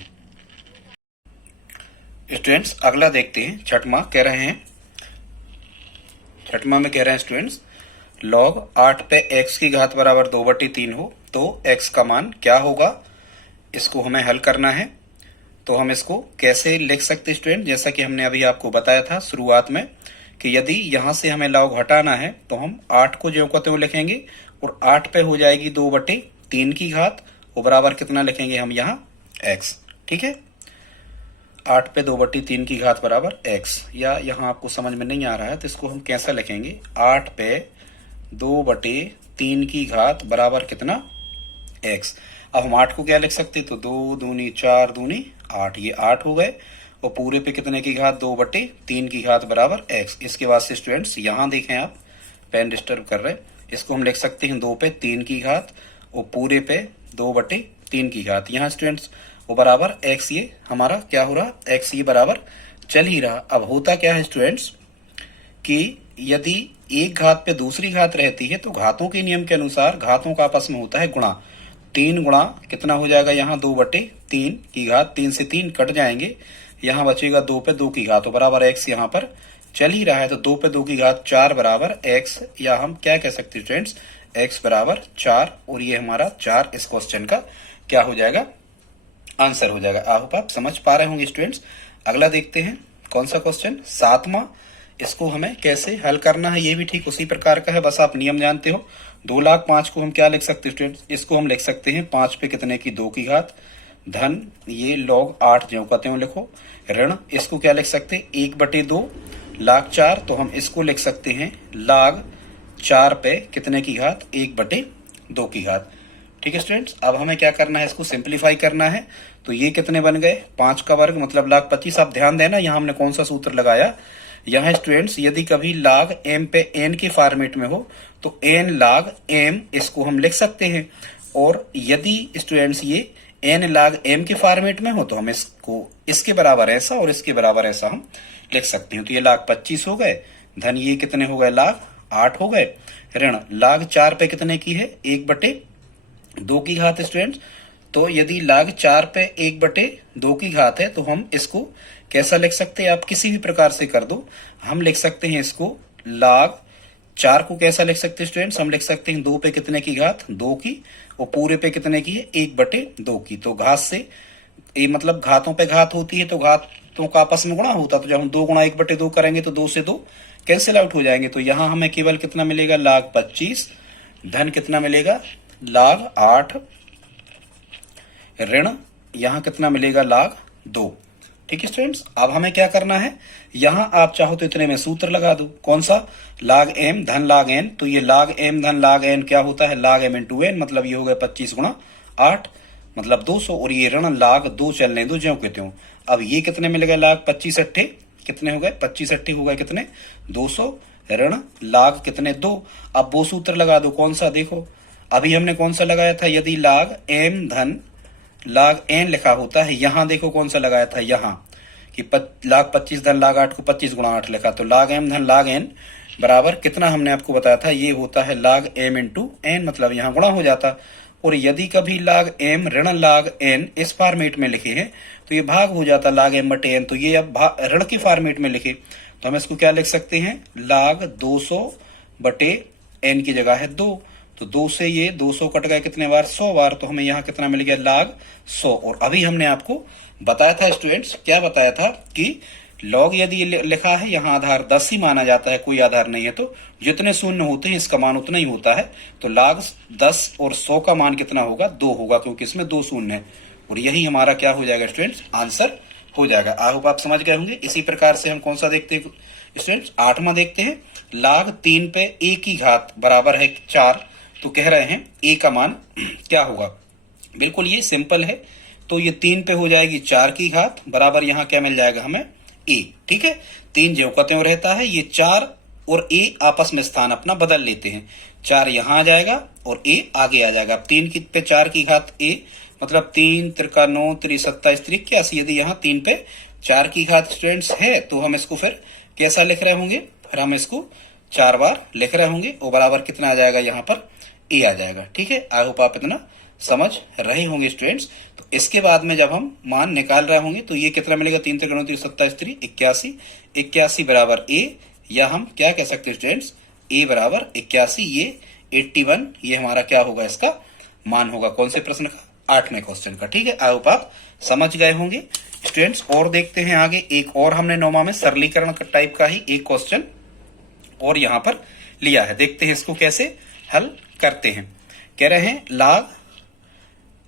स्टूडेंट्स अगला देखते हैं, छठवां कह रहे हैं, छठवां में कह रहे हैं स्टूडेंट्स log 8 पे x की घात बराबर 2/3 हो तो x का मान क्या होगा, इसको हमें हल करना है। तो हम इसको कैसे लिख सकते स्टूडेंट, जैसा कि हमने अभी आपको बताया था शुरुआत में कि यदि यहां से हमें log हटाना है तो हम 8 को ज्यों का त्यों लिखेंगे और 8 पे हो जाएगी 2/3 की घात और बराबर कितना लिखेंगे हम यहाँ x। ठीक है, 8 पे 2/3 की घात बराबर x, या यहाँ आपको समझ में नहीं आ रहा है तो इसको हम कैसा लिखेंगे, 8 पे 2/3 की घात बराबर कितना x। अब हम 8 को क्या लिख सकते, तो 2 दूनी 4 दूनी 8, ये 8 हो गए और पूरे पे कितने की घात, 2/3 की घात बराबर x। इसके बाद से स्टूडेंट्स यहाँ देखें, आप पेन डिस्टर्ब कर रहे हैं, इसको हम लिख सकते हैं 2 पे 3 की घात और पूरे पे 2/3 की घात। यहाँ स्टूडेंट्स वो बराबर x, ये हमारा क्या हो रहा, x ये बराबर चल ही रहा। अब होता क्या है स्टूडेंट्स कि यदि एक घात पे दूसरी घात रहती है तो घातों के नियम के अनुसार घातों का आपस में होता है गुणा। 3 गुणा कितना हो जाएगा यहाँ 2/3 की घात, 3 से 3 कट जाएंगे, यहाँ बचेगा 2 पे 2 की घात, तो बराबर x यहाँ पर चल ही रहा है। तो 2 पे 2 की घात 4 बराबर x, या हम क्या कह सकते हैं स्टूडेंट्स, x बराबर 4, और ये हमारा 4 इस क्वेश्चन का क्या हो जाएगा, आंसर हो जाएगा। आई होप आप समझ पा रहे होंगे स्टूडेंट्स। अगला देखते हैं कौन सा क्वेश्चन, 7वां। इसको हमें कैसे हल करना है ये भी ठीक उसी प्रकार का है, बस आप नियम जानते हो। 2,05,000 को हम क्या लिख सकते हैं स्टूडेंट्स, इसको हम लिख सकते हैं 5 पे कितने की 2 की घात धन ये log 8 ज्यों का त्यों लिखो, ऋण इसको क्या लिख सकते हैं 1/2 log 4, तो हम इसको लिख सकते हैं log 4 पे कितने की घात 1/2 की घात। ठीक है स्टूडेंट्स, अब हमें क्या करना है, इसको सिंप्लीफाई करना है। तो ये कितने बन गए, 5 का वर्ग मतलब log 25। आप ध्यान देना यहाँ हमने कौन सा सूत्र लगाया, यहाँ स्टूडेंट्स यदि कभी log m पे n के फॉर्मेट में हो तो n log m इसको हम लिख सकते हैं, और यदि स्टूडेंट्स ये n log m के फॉर्मेट में हो तो हम इसको इसके बराबर ऐसा और इसके बराबर ऐसा हम लिख सकते हैं। तो ये log 25 हो गए, धन ये कितने हो गए log 8 हो गए, ऋण log 4 पे कितने की है 1/2 की घात स्टूडेंट्स। तो यदि log 4 पे 1/2 की घात है तो हम इसको कैसा लिख सकते हैं, आप किसी भी प्रकार से कर दो, हम लिख सकते हैं इसको log 4 को कैसा लिख सकते हैं स्टूडेंट्स, हम लिख सकते हैं 2 पे कितने की घात 2 की और पूरे पे कितने की है 1/2 की। तो घात से ये मतलब घातों पे घात होती है तो घातों का आपस में गुणा होता, तो जब हम 2 गुणा 1/2 करेंगे तो 2 से 2 कैंसिल आउट हो जाएंगे। तो यहाँ हमें केवल कितना मिलेगा log 25 धन कितना मिलेगा log 8 ऋण यहाँ कितना मिलेगा log 2। ठीक है स्टूडेंट्स, अब हमें क्या करना है, यहाँ आप चाहो तो इतने में सूत्र लगा दो, कौन सा log m धन log n। तो ये log m धन log n क्या होता है log m इंटू n, मतलब ये हो गया 25 गुणा 8 मतलब 200, और ये ऋण लाग 2 चलने दो ज्यों के त्यों। अब ये कितने मिल गए लाग 25 अट्ठे कितने हो गए, 25 अट्ठे हो गए कितने 200, ऋण लाग कितने 2। अब वो सूत्र लगा दो, कौन सा, देखो अभी हमने कौन सा लगाया था, यदि लाग एम धन लाग एन लिखा होता है, यहां देखो कौन सा लगाया था, यहां कि लाग 25 धन लाग 8 को 25 गुणा 8 लिखा, तो लाग एम धन लाग एन बराबर कितना हमने आपको बताया था, ये होता है लाग एम इंटू एन, मतलब यहाँ गुणा हो जाता। और यदि कभी लाग एम ऋण लाग एन इस फॉर्मेट में लिखे हैं तो ये भाग हो जाता लाग एम बटे एन, तो ये अब ऋण की फॉर्मेट में लिखे तो हम इसको क्या लिख सकते हैं, लाग 200 बटे एन की जगह है 2, तो 2 से ये 200 कट गए कितने बार, 100 बार, तो हमें यहाँ कितना मिल गया लाग 100। और अभी हमने आपको बताया था स्टूडेंट्स, क्या बताया था कि लॉग यदि लिखा है यहाँ आधार 10 ही माना जाता है, कोई आधार नहीं है, तो जितने शून्य होते हैं इसका मान उतना ही होता है, तो लाग 10 और 100 का मान कितना होगा 2 होगा, क्योंकि इसमें 2 शून्य है, और यही हमारा क्या हो जाएगा स्टूडेंट्स, आंसर हो जाएगा। आई होप आप समझ गए होंगे। इसी प्रकार से हम कौन सा देखते हैं स्टूडेंट्स, 8वां देखते हैं, लाग 3 पे a की घात बराबर है 4, तो कह रहे हैं a का मान क्या होगा, बिल्कुल ये सिंपल है, तो ये 3 पे हो जाएगी 4 की घात बराबर यहाँ क्या मिल जाएगा हमें a, ठीक है, 3 ज्यों का त्यों रहता है, ये 4 और a आपस में स्थान अपना बदल लेते हैं, 4 यहाँ आ जाएगा और a आगे आ जाएगा। अब 3 पे 4 की घात a मतलब 3 त्रिका 9 3 27 81, यदि यहाँ 3 पे 4 की घात स्टूडेंट्स है तो हम इसको फिर कैसा लिख रहे होंगे, फिर हम इसको 4 बार लिख रहे होंगे और बराबर कितना आ जाएगा यहाँ पर a आ जाएगा, ठीक है। आई होप आप इतना समझ रहे होंगे स्टूडेंट्स। तो इसके बाद में जब हम मान निकाल रहे होंगे तो ये कितना मिलेगा, 3 त्रिका 9 3 27 3 81, 81 बराबर a, या हम क्या कह सकते हैं स्टूडेंट्स, a बराबर 81, ये 81 ये हमारा क्या होगा, इसका मान होगा, कौन से प्रश्न का, 8वें क्वेश्चन का, ठीक है। आई होप आप समझ गए होंगे स्टूडेंट्स। और देखते हैं आगे, एक और हमने 9वां में सरलीकरण टाइप का ही एक क्वेश्चन और यहाँ पर लिया है, देखते हैं इसको कैसे हल करते हैं। कह रहे हैं लाग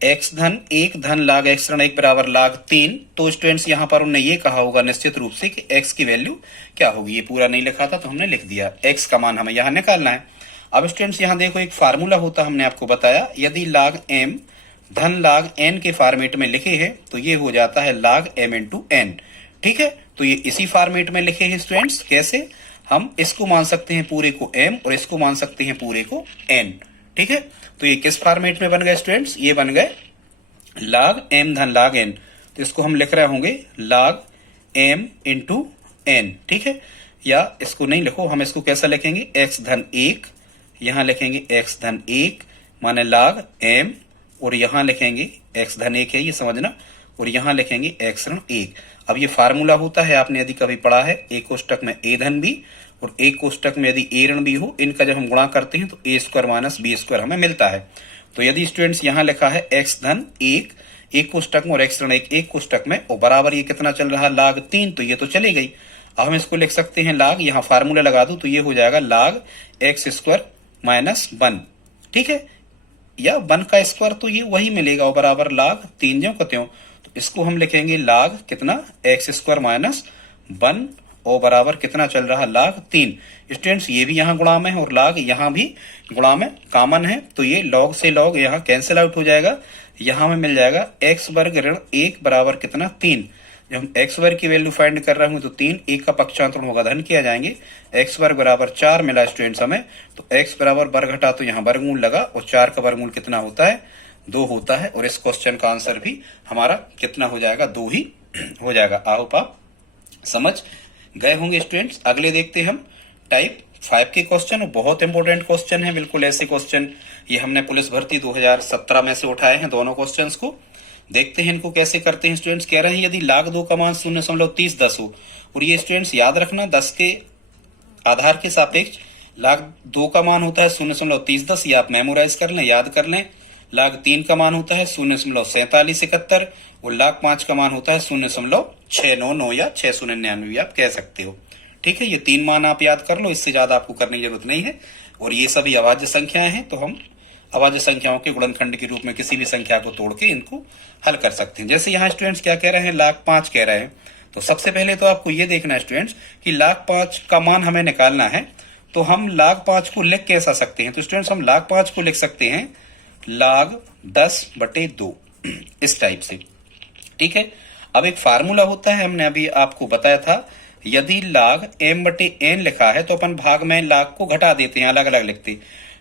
x धन 1 धन लाग x ऋण 1 बराबर लाग 3, तो स्टूडेंट्स यहाँ पर उन्होंने ये कहा होगा निश्चित रूप से कि x की वैल्यू क्या होगी, ये पूरा नहीं लिखा था तो हमने लिख दिया, x का मान हमें यहाँ निकालना है। अब स्टूडेंट्स यहाँ देखो एक फार्मूला होता, हमने आपको बताया, यदि लाग m धन लाग n के फॉर्मेट में लिखे हैं तो ये हो जाता है लाग m इंटू एन, ठीक है। तो ये इसी फॉर्मेट में लिखे हैं स्टूडेंट्स, कैसे, हम इसको मान सकते हैं पूरे को m और इसको मान सकते हैं पूरे को n, ठीक है। तो ये किस फॉर्मेट में बन गए स्टूडेंट्स, ये बन गए लाग m धन लाग n, तो इसको हम लिख रहे होंगे लाग m इंटू n, ठीक है, या इसको नहीं लिखो, हम इसको कैसा लिखेंगे, x धन 1, यहाँ लिखेंगे x धन 1 माने लाग m, और यहाँ लिखेंगे x धन 1 है ये समझना, और यहाँ लिखेंगे x ऋण 1। अब ये फार्मूला होता है, आपने यदि कभी पढ़ा है, एक कोष्टक में a धन b और एक कोष्टक में यदि a ऋण b हो, इनका जब हम गुणा करते हैं तो a square minus b square हमें मिलता है। तो यदि स्टूडेंट्स यहाँ लिखा है x धन 1 एक कोष्टक में और x ऋण 1 एक कोष्टक में, और बराबर ये कितना चल रहा है लाग 3, तो ये तो चली गई। अब हम इसको लिख सकते हैं लाग, यहाँ फार्मूला लगा दो तो ये हो जाएगा लाग x स्क्वायर माइनस 1, ठीक है, या 1 का स्क्वायर तो ये वही मिलेगा, और बराबर लाग 3 ज्यों का त्यों, तो इसको हम लिखेंगे लाग कितना x स्क्वायर माइनस 1 और बराबर कितना चल रहा लाग 3। स्टूडेंट्स ये भी यहाँ गुणा में है और लाग यहाँ भी गुणा में कॉमन है, तो ये लॉग से लॉग यहाँ कैंसिल आउट हो जाएगा, यहाँ में मिल जाएगा x वर्ग ऋण 1 बराबर कितना 3। जब हम x वर्ग की वैल्यू फाइंड कर रहे होंगे तो 3, 1 का पक्षांतरण होगा धन किया जाएंगे, x वर्ग बराबर 4 मिला स्टूडेंट्स हमें, तो x बराबर वर्ग घटा तो यहाँ वर्गमूल लगा, और 4 का वर्गमूल कितना होता है 2 होता है, और इस क्वेश्चन का आंसर भी हमारा कितना हो जाएगा 2 ही हो जाएगा। आई होप आप समझ गए होंगे स्टूडेंट्स। अगले देखते हैं हम टाइप 5 के क्वेश्चन, बहुत इंपॉर्टेंट क्वेश्चन है, बिल्कुल ऐसे क्वेश्चन ये हमने पुलिस भर्ती 2017 में से उठाए हैं दोनों क्वेश्चंस को। देखते हैं इनको कैसे करते हैं स्टूडेंट्स। कह रहे हैं यदि लाग 2 का मान 0.3010 हो, और ये स्टूडेंट्स याद रखना 10 के आधार के सापेक्ष लाग 2 का मान होता है 0.3010, ये आप मेमोराइज कर लें, याद कर लें। लाग 3 का मान होता है 0.4771 और लाग 5 का मान होता है 0.699 या 6099 आप कह सकते हो, ठीक है। ये 3 मान आप याद कर लो, इससे ज्यादा आपको करने की जरूरत नहीं है। और ये सभी अभाज्य संख्याएं हैं, तो हम अभाज्य संख्याओं के गुणनखंड के रूप में किसी भी संख्या को तोड़ के इनको हल कर सकते हैं। जैसे यहाँ स्टूडेंट्स क्या कह रहे हैं, लाग 5 कह रहे हैं, तो सबसे पहले तो आपको ये देखना है स्टूडेंट्स कि लाग 5 का मान हमें निकालना है, तो हम लाग 5 को लिख कैसा सकते हैं। तो स्टूडेंट्स हम लाग 5 को लिख सकते हैं लाग 10/2, इस टाइप से। ठीक है, अब एक फार्मूला होता है, हमने अभी आपको बताया था, यदि log m बटे n लिखा है तो अपन भाग में log को घटा देते हैं, अलग अलग लिखते।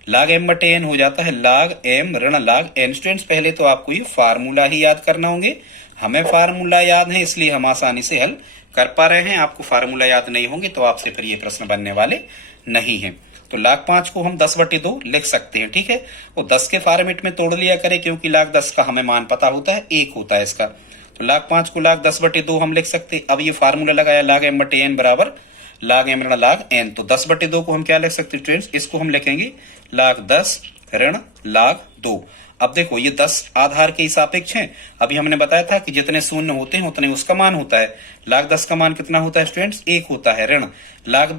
log m बटे n हो जाता है log m ऋण log n। स्टूडेंट्स पहले तो आपको ये फार्मूला ही याद करना होंगे, हमें फार्मूला याद है इसलिए हम आसानी से हल कर पा रहे हैं। आपको फार्मूला याद नहीं होंगे तो आपसे फिर ये प्रश्न बनने वाले नहीं है। तो log 5 को हम 10 बटे 2 लिख सकते हैं। ठीक है, वो 10 के फॉर्मेट में तोड़ लिया करें क्योंकि log 10 का हमें मान पता होता है, 1 होता है इसका। तो log 5 को log 10 बटे 2 हम लिख सकते हैं। अब ये फार्मूला लगाया log m बटे n बराबर log m ऋण log n। तो 10 बटे 2 को हम क्या लिख सकते हैं स्टूडेंट्स, इसको हम लिखेंगे log 10 ऋण log 2। अब देखो ये 10 आधार के सापेक्ष हैं। अभी हमने बताया था कि जितने शून्य होते हैं उतने उसका मान होता है। log 10 का मान कितना होता है स्टूडेंट्स, 1 होता है। ऋण log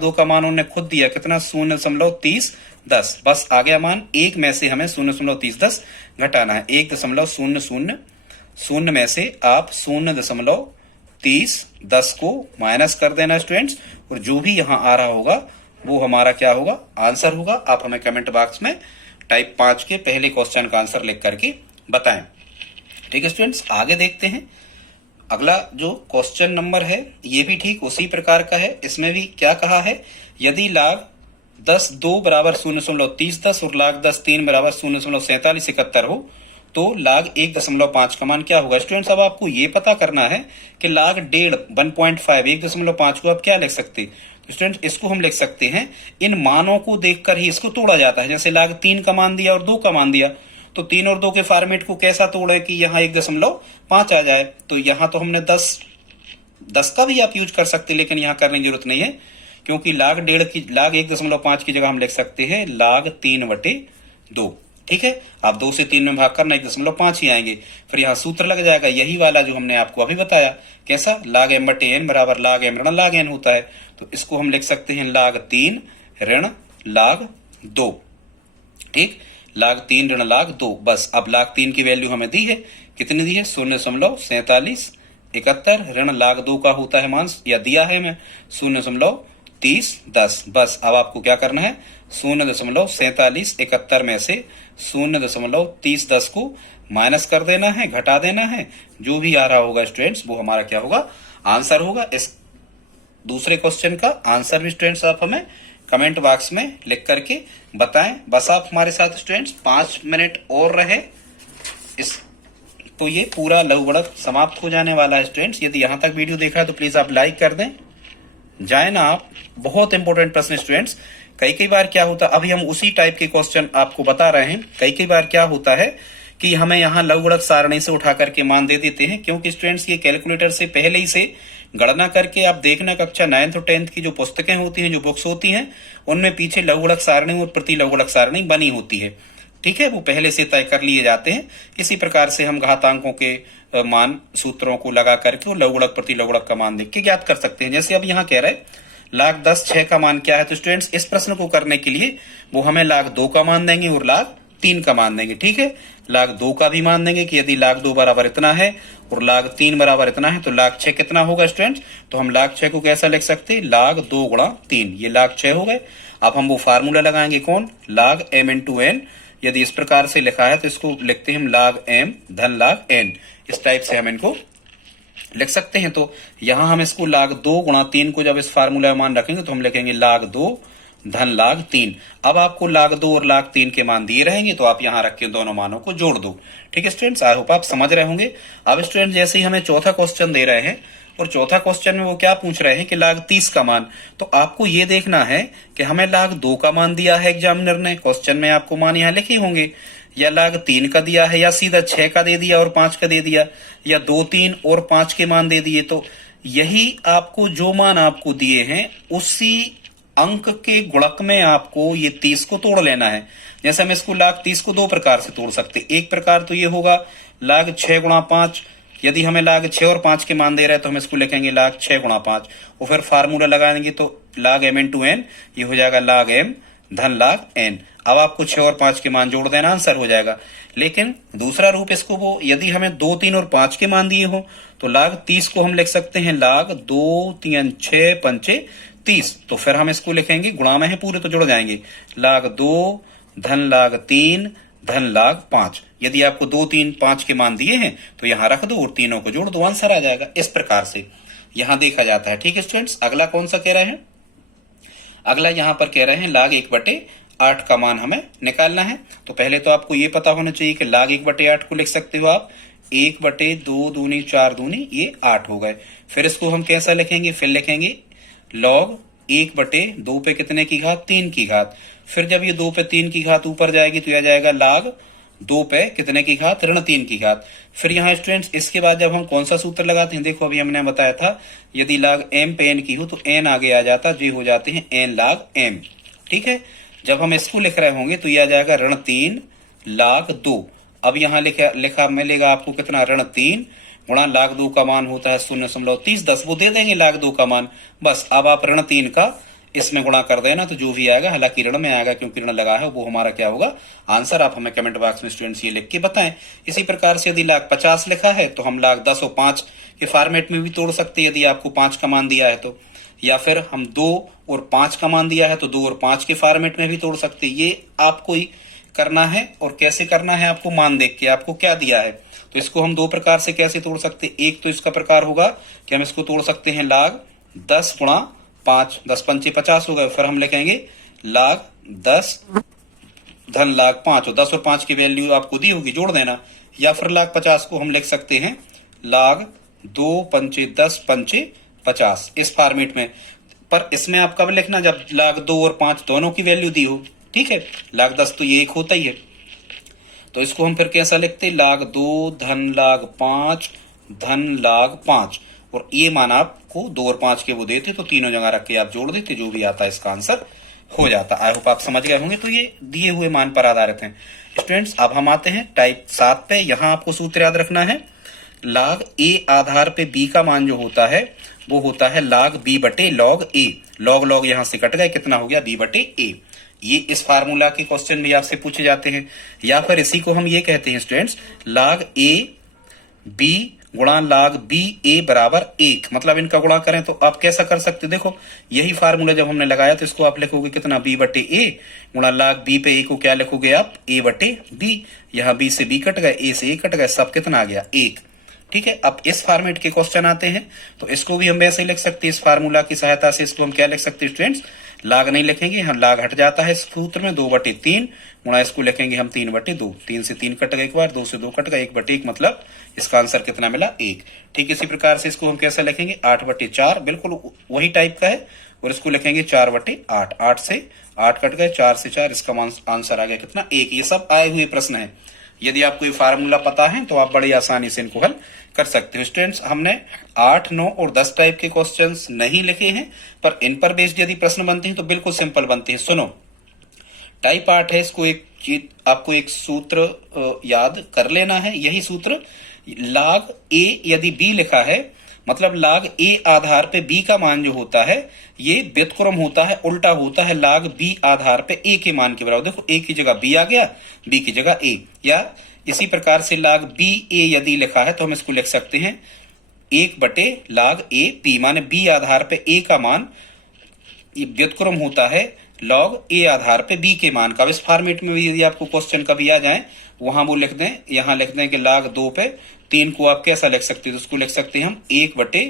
2 का मान उन्होंने खुद दिया कितना, 0.3010। बस आ गया मान, 1 में से हमें 0.3010 घटाना है। 1.00 में से आप 0.3010 को माइनस कर देना स्टूडेंट्स, और जो भी यहाँ आ रहा होगा वो हमारा क्या होगा, आंसर होगा। आप हमें कमेंट बॉक्स में टाइप 5 के पहले क्वेश्चन का आंसर लिख करके बताएं। ठीक है स्टूडेंट्स, आगे देखते हैं। अगला जो क्वेश्चन नंबर है ये भी ठीक उसी प्रकार का है। इसमें भी क्या कहा है, यदि log 10 2 बराबर 0.3010 और log 10 3 बराबर 0.4771 हो तो log 1.5 का मान क्या होगा। स्टूडेंट्स अब आपको ये पता करना है कि log 1.5 1.5 को आप क्या लिख सकते हैं। तो स्टूडेंट्स इसको हम लिख सकते हैं, इन मानों को देखकर ही इसको तोड़ा जाता है। जैसे log 3 का मान दिया और 2 का मान दिया, तो 3 और 2 के फॉर्मेट को कैसा तोड़े कि यहाँ 1.5 आ जाए। तो यहाँ तो हमने 10 का भी आप यूज कर सकते, लेकिन यहाँ करने की जरूरत नहीं है क्योंकि log 1.5 की जगह हम लिख सकते हैं log 3 बटे 2। ठीक है, आप 2 से 3 में भाग करना 1.5 ही आएंगे। फिर यहाँ सूत्र लग जाएगा यही वाला जो हमने आपको अभी बताया, कैसा, log m बटे n बराबर log m ऋण log n होता है। तो इसको हम लिख सकते हैं log 3 ऋण log 2। ठीक, log 3 ऋण log 2। बस अब log 3 की वैल्यू हमें दी है, कितनी दी है, 0.4771 ऋण log 2 का होता है मान, या दिया है हमें 0.3010। बस अब आपको क्या करना है, 0.4771 में से 0.3010 को माइनस कर देना है, घटा देना है। जो भी आ रहा होगा स्टूडेंट्स वो हमारा क्या होगा, आंसर होगा। इस दूसरे क्वेश्चन का आंसर भी स्टूडेंट्स आप हमें कमेंट बॉक्स में लिख करके बताएं। बस आप हमारे साथ स्टूडेंट्स 5 मिनट और रहे, इस तो ये पूरा लघुगणक समाप्त हो जाने वाला है स्टूडेंट्स। यदि यहाँ तक वीडियो देखा है तो प्लीज आप लाइक कर दें, जाए ना आप। बहुत इंपॉर्टेंट प्रश्न स्टूडेंट्स। कई बार क्या होता है, अभी हम उसी टाइप के क्वेश्चन आपको बता रहे हैं। कई बार क्या होता है कि हमें यहाँ लघुगणक सारणी से उठा करके मान दे देते हैं, क्योंकि स्टूडेंट्स ये कैलकुलेटर से पहले ही से गणना करके आप देखना, कक्षा 9th और 10th की जो पुस्तकें होती हैं, जो बुक्स होती हैं, उनमें पीछे लघुगणक सारणी और प्रति लघुगणक सारणी बनी होती है। ठीक है, वो पहले से तय कर लिए जाते हैं। इसी प्रकार से हम घातांकों के मान सूत्रों को लगा करके लघुगणक प्रति लघुगणक का मान देख के ज्ञात कर सकते हैं। जैसे अब यहाँ कह रहे हैं log 10 6 का मान क्या है, तो स्टूडेंट्स इस प्रश्न को करने के लिए वो हमें log 2 का मान देंगे और log 3 का मान देंगे। ठीक है, log 2 का भी मान देंगे कि यदि log 2 बराबर इतना है और log 3 बराबर इतना है तो log 6 कितना होगा स्टूडेंट्स। तो हम log 6 को कैसा लिख सकते हैं, log 2 गुणा 3, ये log 6 हो गए। अब हम वो फार्मूला लगाएंगे कौन, log m इंटू n। यदि इस प्रकार से लिखा है तो इसको लिखते हैं हम log m धन log n। इस टाइप से हम इनको लिख सकते हैं। तो यहां हम इसको log 2 गुणा 3 को जब इस फार्मूला में मान रखेंगे तो हम लिखेंगे log 2 धन log 3। अब आपको log 2 और log 3 के मान दिए रहेंगे तो आप यहां रख के दोनों मानों को जोड़ दो। ठीक है स्टूडेंट्स, आई होप आप समझ रहे होंगे। अब स्टूडेंट जैसे ही हमें चौथा क्वेश्चन दे रहे हैं और चौथा क्वेश्चन में वो क्या पूछ रहे हैं कि log 30 का मान, तो आपको ये देखना है कि हमें log 2 का मान दिया है एग्जामिनर ने, क्वेश्चन में आपको मान यहाँ लिखे होंगे, या log 3 का दिया है, या सीधा 6 का दे दिया और 5 का दे दिया, या 2 3 और 5 के मान दे दिए। तो यही आपको जो मान आपको दिए हैं उसी अंक के गुणक में आपको ये 30 को तोड़ लेना है। जैसे हम इसको log 30 को 2 प्रकार से तोड़ सकते। एक प्रकार तो ये होगा log 6 गुणा 5। यदि हमें log 6 और 5 के मान दे रहे हैं तो हम इसको लिखेंगे log 6 गुणा 5 और फिर फार्मूला लगा देंगे तो log m इंटू n, ये हो जाएगा log m धन log n। अब आपको 6 और 5 के मान जोड़ देना, आंसर हो जाएगा। लेकिन दूसरा रूप इसको वो, यदि हमें 2 3 और 5 के मान दिए हो तो log 30 को हम लिख सकते हैं log 2 3 6 5 30। तो फिर हम इसको लिखेंगे, गुणा में है पूरे तो जुड़ जाएंगे, log 2 धन log 3 धन लाग 5। यदि आपको 2, 3, 5 के मान दिए हैं तो यहाँ रख दो और तीनों को जोड़ दो, आंसर आ जाएगा। इस प्रकार से यहाँ देखा जाता है। ठीक है स्टूडेंट्स, अगला कौन सा कह रहे हैं? अगला यहाँ पर कह रहे हैं लाग 1/8 का मान हमें निकालना है। तो पहले तो आपको ये पता होना चाहिए कि लाग 1/8 को लिख सकते हो आप 1/2 दूनी 4 दूनी ये 8 हो गए। फिर इसको हम कैसा लिखेंगे? फिर लिखेंगे लॉग 1/2 पे कितने की घात? 3 की घात। फिर जब ये 2 पे 3 की घात ऊपर जाएगी तो यह जाएगा लाग 2 पे कितने की घात? ऋण 3 की घात। फिर यहाँ स्टूडेंट्स इसके बाद जब हम कौन सा सूत्र लगाते हैं, देखो अभी हमने बताया था यदि लाग m पे n की हो तो n आगे आ जाता, जी हो जाते हैं n लाग m। ठीक है, जब हम इसको लिख रहे होंगे तो यह आ जाएगा ऋण 3 लाग 2। अब यहाँ लिखा मिलेगा आपको कितना? ऋण 3 गुणा लाग 2 का मान होता है 0.30, 10 वो दे देंगे लाग 2 का मान। बस अब आप ऋण 3 का इसमें गुणा कर देना तो जो भी आएगा, हालांकि ऋण में आएगा क्योंकि ऋण लगा है, वो हमारा क्या होगा? आंसर। आप हमें कमेंट बॉक्स में स्टूडेंट्स ये लिख के बताएं। इसी प्रकार से यदि लाग 50 लिखा है तो हम लाग 10 और 5 के फॉर्मेट में भी तोड़ सकते हैं, यदि आपको 5 का मान दिया है तो। या फिर हम 2 और 5 का मान दिया है तो 2 और 5 के फॉर्मेट में भी तोड़ सकते हैं। ये आपको ही करना है। और कैसे करना है? आपको मान देख के आपको क्या दिया है तो इसको हम 2 प्रकार से कैसे तोड़ सकते हैं। एक तो इसका प्रकार होगा कि हम इसको तोड़ सकते हैं लाग 10 गुणा 5, 10 पंचे 50 हो गए। फिर हम लिखेंगे लाग 10 धन लाग 5, और 10 और 5 की वैल्यू आपको दी होगी, जोड़ देना। या फिर लाग 50 को हम लिख सकते हैं लाग 2 पंचे 10 पंचे 50, इस फॉर्मेट में। पर इसमें आप कब लिखना? जब लाग 2 और 5 दोनों की वैल्यू दी हो। ठीक है, लाग 10 तो ये एक होता ही है, तो इसको हम फिर कैसा लिखते? लाग 2 धन लाग 5 धन लाग 5, और ये मान आपको 2 और 5 के वो देते तो तीनों जगह रख के आप जोड़ देते, जो भी आता है इसका आंसर हो जाता। आई होप आप समझ गए होंगे। तो ये दिए हुए मान पर आधारित हैं स्टूडेंट्स। अब हम आते हैं टाइप 7 पे। यहाँ आपको सूत्र याद रखना है, लाग a आधार पे b का मान जो होता है वो होता है लाग b बटे लॉग a। लॉग लॉग यहां से कट गए, कितना हो गया? b बटे a। ये इस फार्मूला के क्वेश्चन भी आपसे पूछे जाते हैं। या फिर इसी को हम ये कहते हैं स्टूडेंट्स लाग a b गुणा लाग b a बराबर 1। मतलब इनका गुणा करें तो आप कैसा कर सकते हो? देखो यही फार्मूला जब हमने लगाया तो इसको आप लिखोगे कितना? b बटे a गुणा लाग b पे a को क्या लिखोगे आप? a बटे b। यहाँ b से b कट गए, a से a कट गए, सब कितना आ गया? 1। ठीक है, अब इस फॉर्मेट के क्वेश्चन आते हैं तो इसको भी हम वैसे ही लिख सकते हैं। इस फार्मूला की सहायता से इसको हम क्या लिख सकते हैं स्टूडेंट्स? लाग नहीं लिखेंगे, यहाँ लाग हट जाता है इस सूत्र में, 2/3 गुणा इसको लिखेंगे हम 3/2। 3 से 3 कट गए एक बार, 2 से 2 कट गए, 1/1, मतलब इसका आंसर कितना मिला? 1। ठीक, इसी प्रकार से इसको हम कैसे लिखेंगे? 8/4, बिल्कुल वही टाइप का है, और इसको लिखेंगे 4/8। 8 से 8 कट गए, 4 से 4, इसका आंसर आ गया कितना? 1। ये सब आए हुए प्रश्न है। यदि आपको ये फार्मूला पता है तो आप बड़ी आसानी से इनको हल कर सकते हो। स्टूडेंट्स हमने 8, 9 और 10 टाइप के क्वेश्चंस नहीं लिखे हैं, पर इन पर बेस्ड यदि प्रश्न बनते हैं तो बिल्कुल सिंपल बनते हैं। सुनो, टाइप 8 है, इसको एक चीज आपको एक सूत्र याद कर लेना है। यही सूत्र लाग a यदि b लिखा है, मतलब लाग a आधार पे b का मान जो होता है ये व्युत्क्रम होता है, उल्टा होता है लाग b आधार पे a के मान के बराबर। देखो a की जगह b आ गया, b की जगह a। या इसी प्रकार से लाग b a यदि लिखा है तो हम इसको लिख सकते हैं 1 बटे लाग a b, माने b आधार पे a का मान व्युत्क्रम होता है लॉग a आधार पे b के मान का। इस फॉर्मेट में भी यदि आपको क्वेश्चन कभी आ जाए वहां वो लिख दें, यहाँ लिख दें कि लाग 2 पे 3 को आप कैसा लिख सकते हैं? तो उसको लिख सकते हैं हम 1 बटे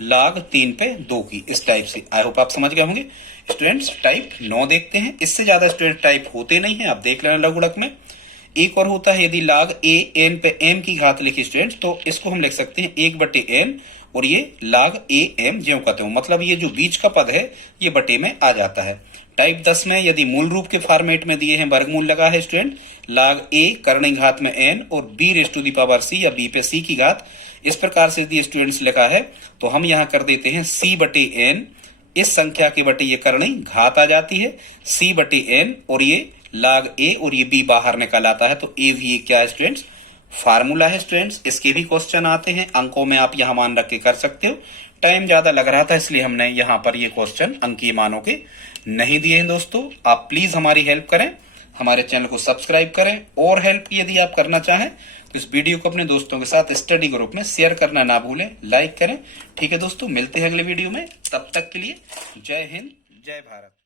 लाग 3 पे 2 की, इस टाइप से। आई होप आप समझ गए होंगे। स्टूडेंट्स टाइप 9 देखते हैं, इससे ज्यादा स्टूडेंट टाइप होते नहीं है, आप देख लेना लघुड़क में। एक और होता है यदि लाग a n पे m की घात लिखी स्टूडेंट्स तो इसको हम लिख सकते हैं 1 बटे n, और ये लाग a m ज्यों कहते हो, मतलब ये जो बीच का पद है ये बटे में आ जाता है। टाइप 10 में यदि मूल रूप के फॉर्मेट में दिए हैं, वर्गमूल लगा है स्टूडेंट, लाग a करणी घात में n और b raise to the power c या b पे c की घात, इस प्रकार से यदि स्टूडेंट्स लिखा है तो हम यहाँ कर देते हैं c बटे n, इस संख्या के बटे ये करणी घात आ जाती है c बटे n, और ये लाग a और ये b बाहर निकल आता है। तो a भी क्या है स्टूडेंट्स? फार्मूला है स्टूडेंट्स। इसके भी क्वेश्चन आते हैं अंकों में, आप यहाँ मान रख के कर सकते हो। टाइम ज्यादा लग रहा था इसलिए हमने यहाँ पर ये क्वेश्चन अंकीय मानों के नहीं दिए हैं। दोस्तों आप प्लीज हमारी हेल्प करें, हमारे चैनल को सब्सक्राइब करें, और हेल्प यदि आप करना चाहें तो इस वीडियो को अपने दोस्तों के साथ स्टडी ग्रुप में शेयर करना ना भूलें, लाइक करें। ठीक है दोस्तों, मिलते हैं अगले वीडियो में, तब तक के लिए जय हिंद, जय भारत।